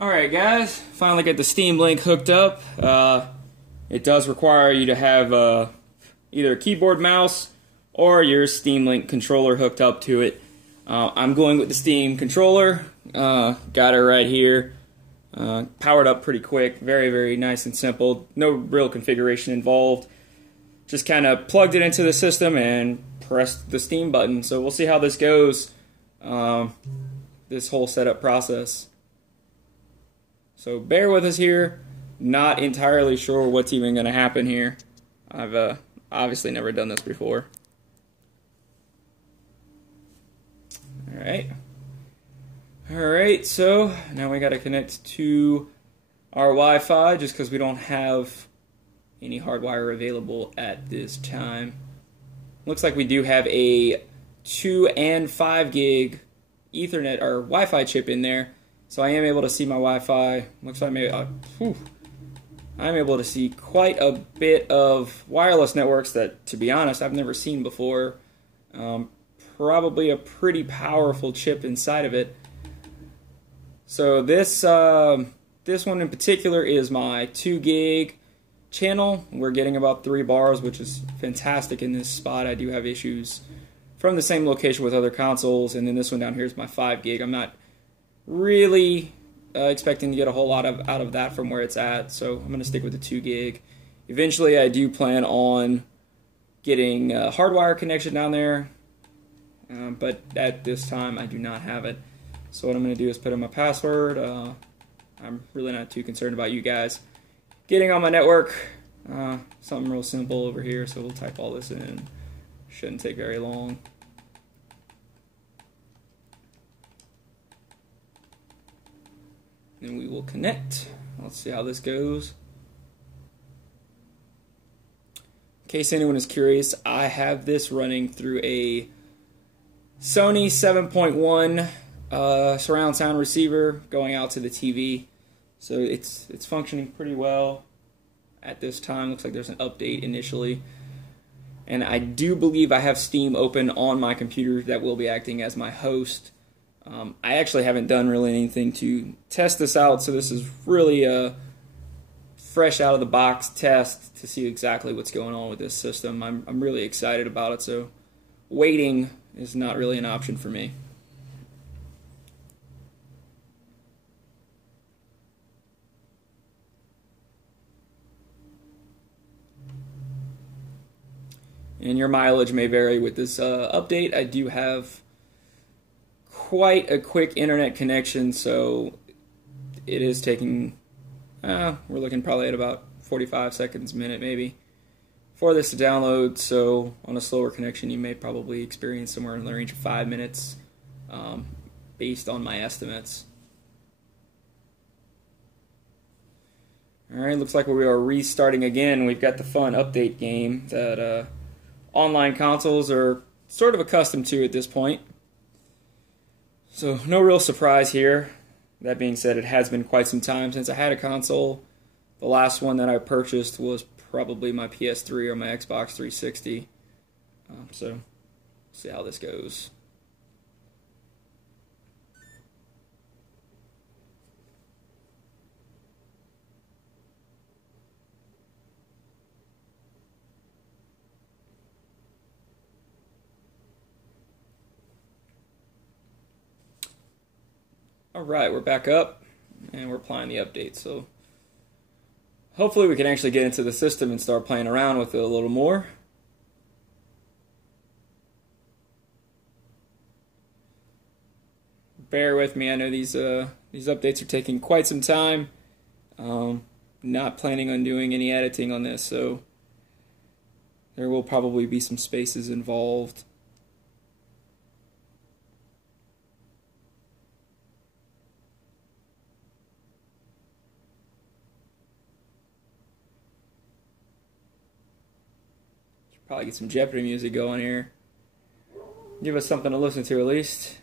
Alright guys, finally get the Steam Link hooked up. It does require you to have either a keyboard, mouse, or your Steam Link controller hooked up to it. I'm going with the Steam controller. Got it right here. Powered up pretty quick. Very, very nice and simple. No real configuration involved. Just kind of plugged it into the system and pressed the Steam button. So we'll see how this goes, this whole setup process. So bear with us here. Not entirely sure what's even going to happen here. I've obviously never done this before. Alright, so now we got to connect to our Wi-Fi just because we don't have any hardwire available at this time. Looks like we do have a 2 and 5 gig Ethernet or Wi-Fi chip in there. So I am able to see my Wi-Fi. Looks like maybe I'm able to see quite a bit of wireless networks that, to be honest, I've never seen before. Probably a pretty powerful chip inside of it. So this one in particular is my 2 gig channel. We're getting about 3 bars, which is fantastic in this spot. I do have issues from the same location with other consoles, and then this one down here is my 5 gig. I'm not really expecting to get a whole lot out of that from where it's at, so I'm going to stick with the 2 gig. Eventually, I do plan on getting a hardwire connection down there, but at this time, I do not have it. So what I'm going to do is put in my password. I'm really not too concerned about you guys getting on my network. Something real simple over here, so we'll type all this in. Shouldn't take very long. Then we will connect. Let's see how this goes. In case anyone is curious, I have this running through a Sony 7.1 surround sound receiver going out to the TV. So it's functioning pretty well at this time. Looks like there's an update initially. And I do believe I have Steam open on my computer that will be acting as my host. I actually haven't done really anything to test this out, so this is really a fresh out of the box test to see exactly what's going on with this system. I'm really excited about it, so waiting is not really an option for me. And your mileage may vary with this update. I do have quite a quick internet connection, so it is taking, we're looking probably at about 45 seconds, minute maybe, for this to download. So on a slower connection, you may probably experience somewhere in the range of 5 minutes, based on my estimates. Alright, looks like we are restarting again. We've got the fun update game that online consoles are sort of accustomed to at this point. So no real surprise here. That being said, it has been quite some time since I had a console. The last one that I purchased was probably my PS3 or my Xbox 360. So see how this goes. Alright, we're back up, and we're applying the update, so hopefully we can actually get into the system and start playing around with it a little more. Bear with me, I know these updates are taking quite some time. Not planning on doing any editing on this, so there will probably be some spaces involved. Probably get some Jeopardy music going here. Give us something to listen to at least.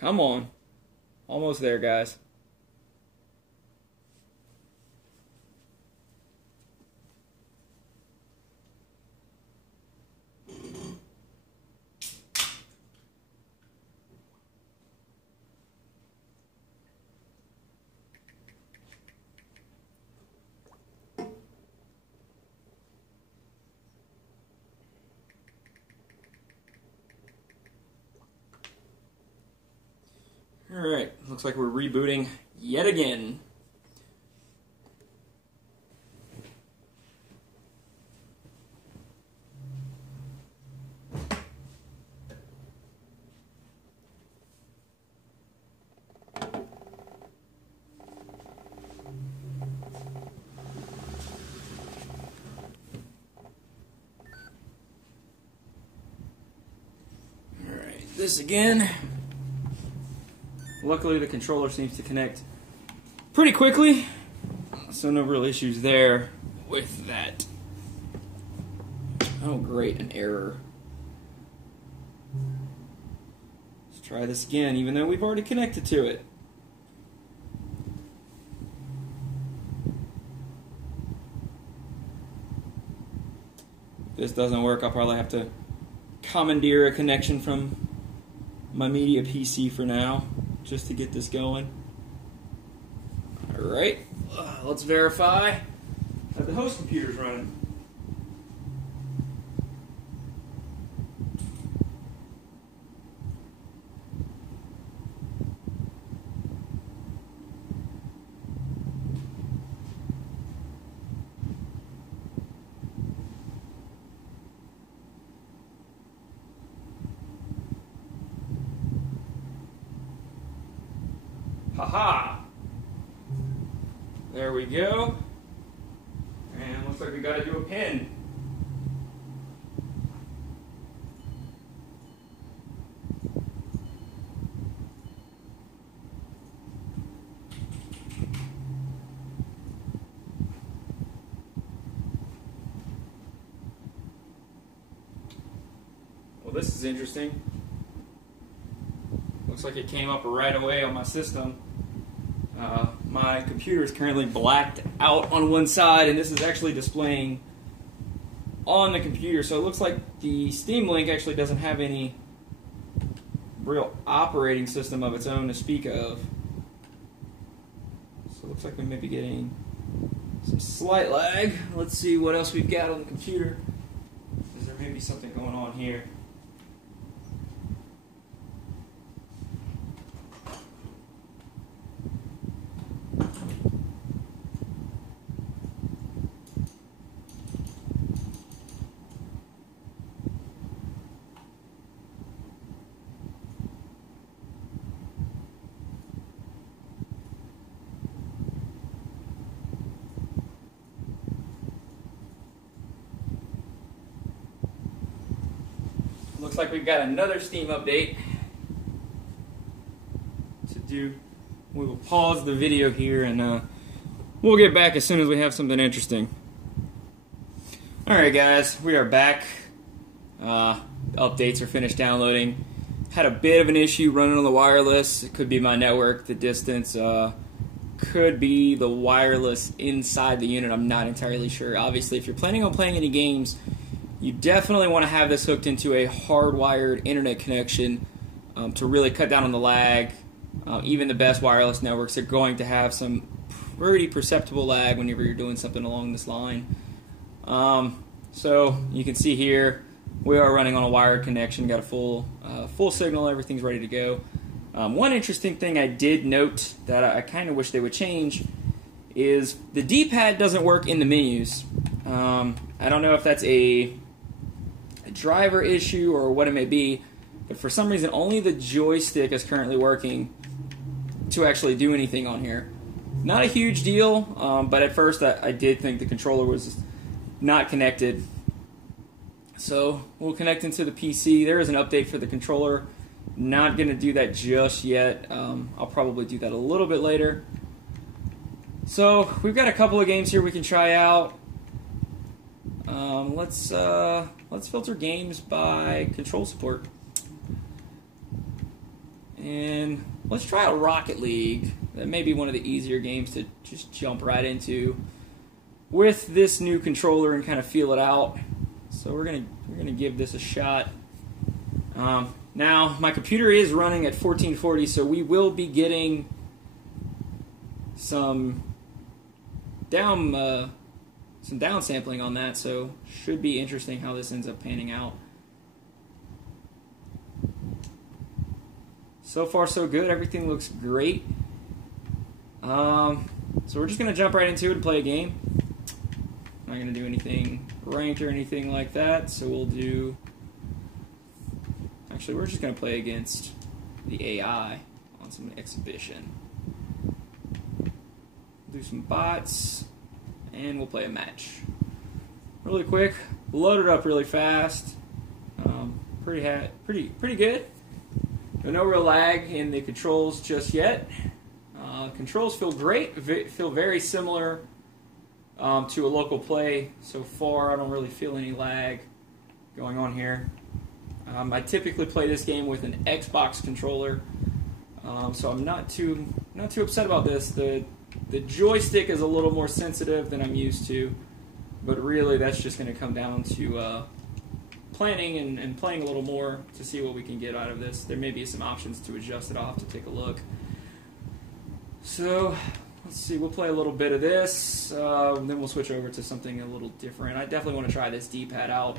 Come on. Almost there, guys. Alright, looks like we're rebooting yet again. Alright, this again. Luckily, the controller seems to connect pretty quickly, so no real issues there with that. Oh, great, an error. Let's try this again, even though we've already connected to it. If this doesn't work, I'll probably have to commandeer a connection from my media PC for now, just to get this going. Alright, let's verify that the host computer's running. Haha! There we go. And looks like we gotta do a pin. Well, this is interesting. Looks like it came up right away on my system. My computer is currently blacked out on one side, and this is actually displaying on the computer. So it looks like the Steam Link actually doesn't have any real operating system of its own to speak of. So it looks like we may be getting some slight lag. Let's see what else we've got on the computer, because there may be something going on here. Looks like we've got another Steam update to do. We will pause the video here and we'll get back as soon as we have something interesting. Alright guys, we are back. Updates are finished downloading. Had a bit of an issue running on the wireless. It could be my network, the distance, could be the wireless inside the unit. I'm not entirely sure. Obviously, if you're planning on playing any games, you definitely want to have this hooked into a hardwired internet connection to really cut down on the lag. Even the best wireless networks are going to have some pretty perceptible lag whenever you're doing something along this line. So you can see here we are running on a wired connection, got a full signal, everything's ready to go. One interesting thing I did note that I kind of wish they would change is the D-pad doesn't work in the menus. I don't know if that's a driver issue or what it may be, but for some reason only the joystick is currently working to actually do anything on here. Not a huge deal, but at first I did think the controller was not connected. So we'll connect into the PC. There is an update for the controller. Not going to do that just yet. I'll probably do that a little bit later. So we've got a couple of games here we can try out. Let's filter games by control support. And let's try out Rocket League. That may be one of the easier games to just jump right into with this new controller and kind of feel it out. So we're gonna give this a shot. Now my computer is running at 1440, so we will be getting some downsampling on that. So should be interesting how this ends up panning out. So far so good. Everything looks great. So we're just gonna jump right into it and play a game. I'm not going to do anything ranked or anything like that, so we'll do... Actually, we're just going to play against the AI on some exhibition. Do some bots, and we'll play a match. Really quick, load it up really fast. Pretty good. But no real lag in the controls just yet. Controls feel great, feel very similar to a local play so far. I don't really feel any lag going on here. I typically play this game with an Xbox controller, so I'm not too upset about this. The joystick is a little more sensitive than I'm used to, but really that's just going to come down to planning and playing a little more to see what we can get out of this. There may be some options to adjust it. I'll have to take a look. So let's see, we'll play a little bit of this, then we'll switch over to something a little different. I definitely want to try this D-pad out,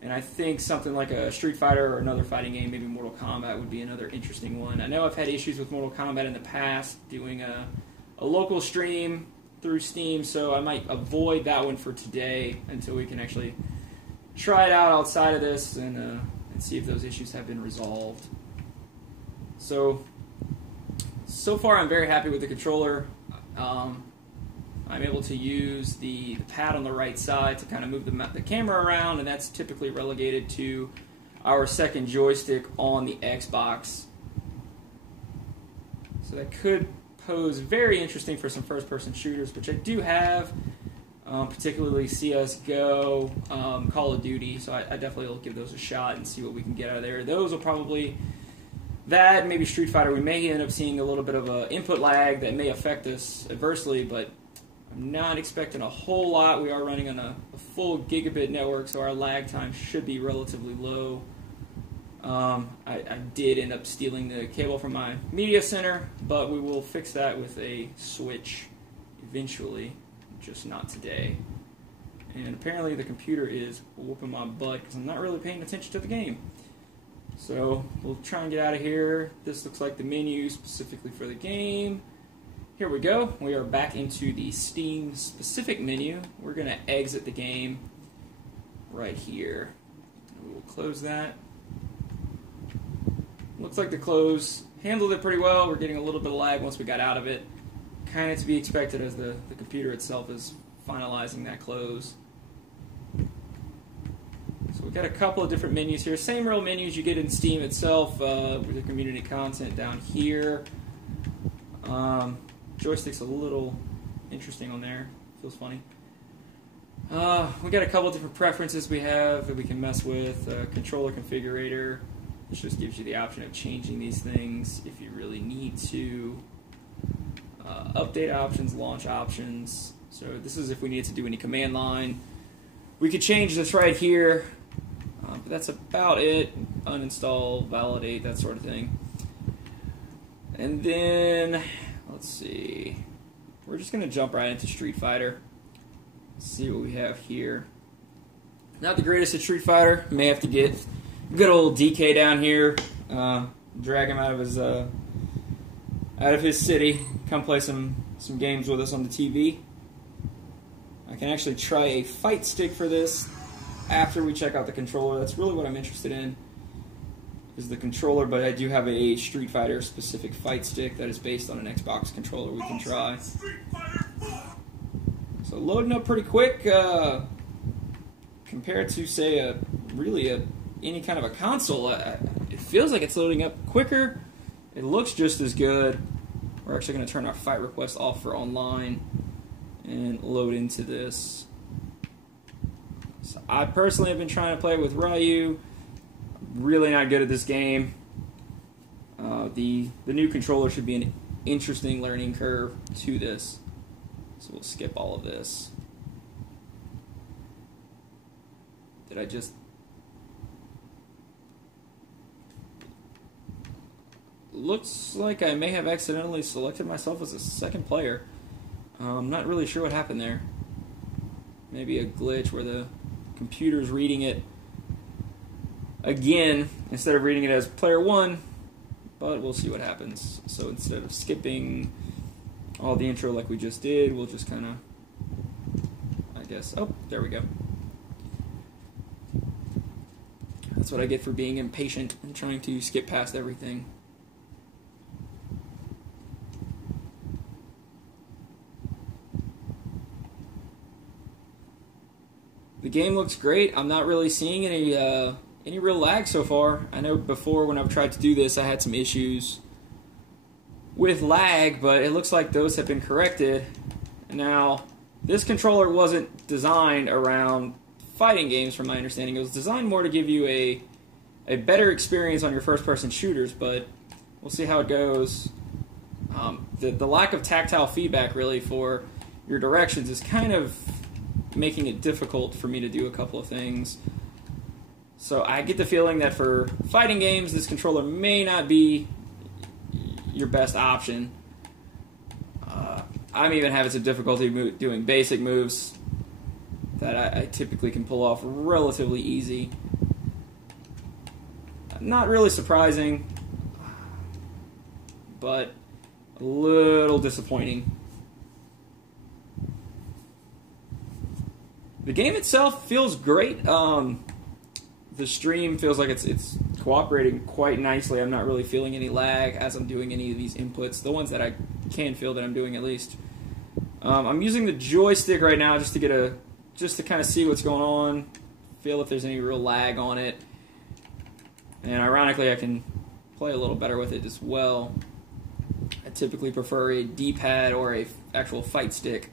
and I think something like a Street Fighter or another fighting game, maybe Mortal Kombat, would be another interesting one. I know I've had issues with Mortal Kombat in the past, doing a local stream through Steam, so I might avoid that one for today until we can actually try it out outside of this and see if those issues have been resolved. So far I'm very happy with the controller. I'm able to use the pad on the right side to kind of move the camera around, and that's typically relegated to our second joystick on the Xbox. So that could pose very interesting for some first-person shooters, which I do have, particularly CSGO, Call of Duty, so I definitely will give those a shot and see what we can get out of there. Those will probably... That, maybe Street Fighter, we may end up seeing a little bit of an input lag that may affect us adversely, but I'm not expecting a whole lot. We are running on a full gigabit network, so our lag time should be relatively low. I did end up stealing the cable from my media center, but we will fix that with a switch eventually, just not today. And apparently the computer is whooping my butt because I'm not really paying attention to the game. So we'll try and get out of here. This looks like the menu specifically for the game. Here we go. We are back into the Steam specific menu. We're going to exit the game right here. We will close that. Looks like the close handled it pretty well. We're getting a little bit of lag once we got out of it. Kind of to be expected as the computer itself is finalizing that close. So we've got a couple of different menus here. Same real menus you get in Steam itself with the community content down here. Joystick's a little interesting on there. Feels funny. We got a couple of different preferences we have that we can mess with. Controller configurator, which just gives you the option of changing these things if you really need to. Update options, launch options. So this is if we need to do any command line. We could change this right here. But that's about it. Uninstall, validate, that sort of thing. And then, let's see. We're just going to jump right into Street Fighter. See what we have here. Not the greatest at Street Fighter. May have to get good old DK down here. Drag him out of his city. Come play some games with us on the TV. I can actually try a fight stick for this after we check out the controller. That's really what I'm interested in, is the controller, but I do have a Street Fighter specific fight stick that is based on an Xbox controller we can try. So loading up pretty quick compared to, say, any kind of a console. It feels like it's loading up quicker. It looks just as good. We're actually going to turn our fight request off for online and load into this. So I personally have been trying to play with Ryu. Really not good at this game. The new controller should be an interesting learning curve to this. So we'll skip all of this. Did I just... Looks like I may have accidentally selected myself as a second player. I'm not really sure what happened there. Maybe a glitch where the computer's reading it again instead of reading it as player 1, but we'll see what happens. So instead of skipping all the intro like we just did, we'll just kind of, I guess, oh, there we go. That's what I get for being impatient and trying to skip past everything. The game looks great. I'm not really seeing any real lag so far. I know before when I've tried to do this, I had some issues with lag, but it looks like those have been corrected. Now, this controller wasn't designed around fighting games, from my understanding. It was designed more to give you a better experience on your first-person shooters, but we'll see how it goes. The lack of tactile feedback, really, for your directions is kind of making it difficult for me to do a couple of things. So I get the feeling that for fighting games, this controller may not be your best option. I'm even having some difficulty doing basic moves that I typically can pull off relatively easy. Not really surprising, but a little disappointing. The game itself feels great. The stream feels like it's cooperating quite nicely. I'm not really feeling any lag as I'm doing any of these inputs. The ones that I can feel that I'm doing, at least. I'm using the joystick right now just to kind of see what's going on, feel if there's any real lag on it. And ironically, I can play a little better with it as well. I typically prefer a D-pad or a actual fight stick,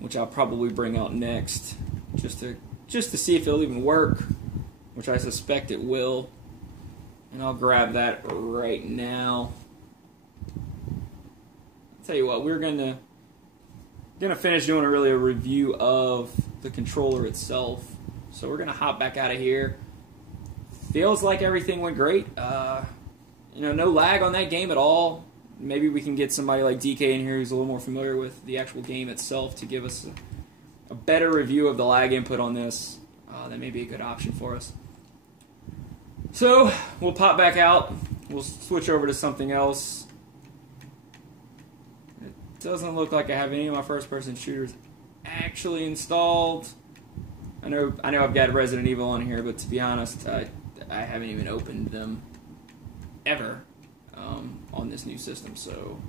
which I'll probably bring out next, just to see if it'll even work, which I suspect it will. And I'll grab that right now. I'll tell you what, we're gonna finish doing a review of the controller itself. So we're gonna hop back out of here. Feels like everything went great. No lag on that game at all. Maybe we can get somebody like DK in here who's a little more familiar with the actual game itself to give us a better review of the lag input on this. That may be a good option for us. So, we'll pop back out. We'll switch over to something else. It doesn't look like I have any of my first-person shooters actually installed. I know I've got Resident Evil on here, but to be honest, I haven't even opened them ever on this new system. So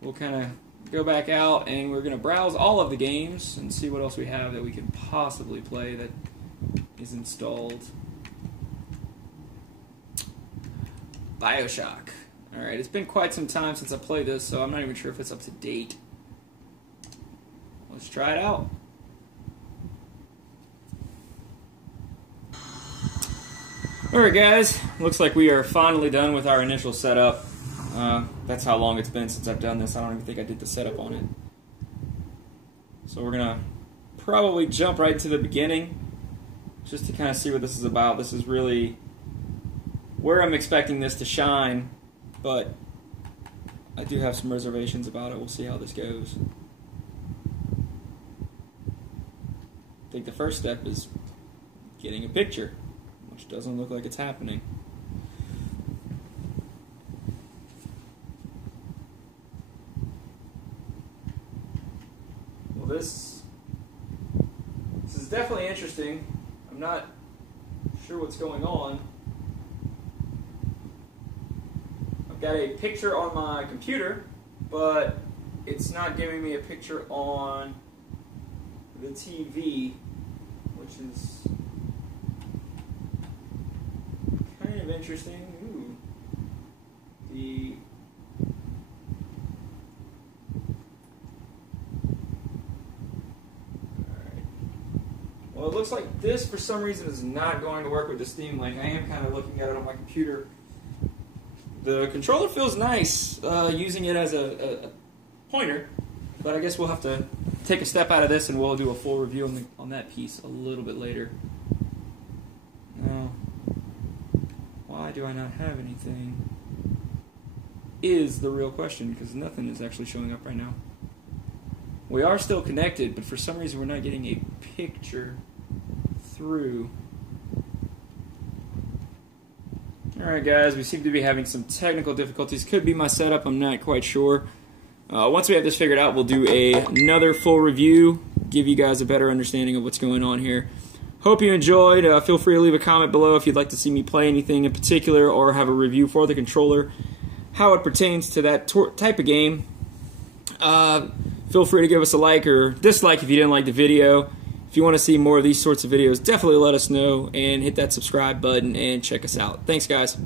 we'll kind of go back out and we're going to browse all of the games and see what else we have that we can possibly play that is installed. BioShock. Alright, it's been quite some time since I played this, so I'm not even sure if it's up to date. Let's try it out. Alright guys, looks like we are finally done with our initial setup. That's how long it's been since I've done this. I don't even think I did the setup on it. So we're going to probably jump right to the beginning just to kind of see what this is about. This is really where I'm expecting this to shine, but I do have some reservations about it. We'll see how this goes. I think the first step is getting a picture, which doesn't look like it's happening. Well, this is definitely interesting. I'm not sure what's going on. I've got a picture on my computer, but it's not giving me a picture on the TV, which is kind of interesting. Ooh. Alright. Well, it looks like this, for some reason, is not going to work with the Steam Link. I am kind of looking at it on my computer The controller feels nice using it as a pointer, but I guess we'll have to take a step out of this and we'll do a full review on that piece a little bit later. Now, why do I not have anything? Is the real question, because nothing is actually showing up right now. We are still connected, but for some reason we're not getting a picture through. Alright guys, we seem to be having some technical difficulties. Could be my setup, I'm not quite sure. Once we have this figured out, we'll do another full review, give you guys a better understanding of what's going on here. Hope you enjoyed. Feel free to leave a comment below if you'd like to see me play anything in particular or have a review for the controller, how it pertains to that type of game. Feel free to give us a like or dislike if you didn't like the video. If you want to see more of these sorts of videos, definitely let us know and hit that subscribe button and check us out. Thanks, guys.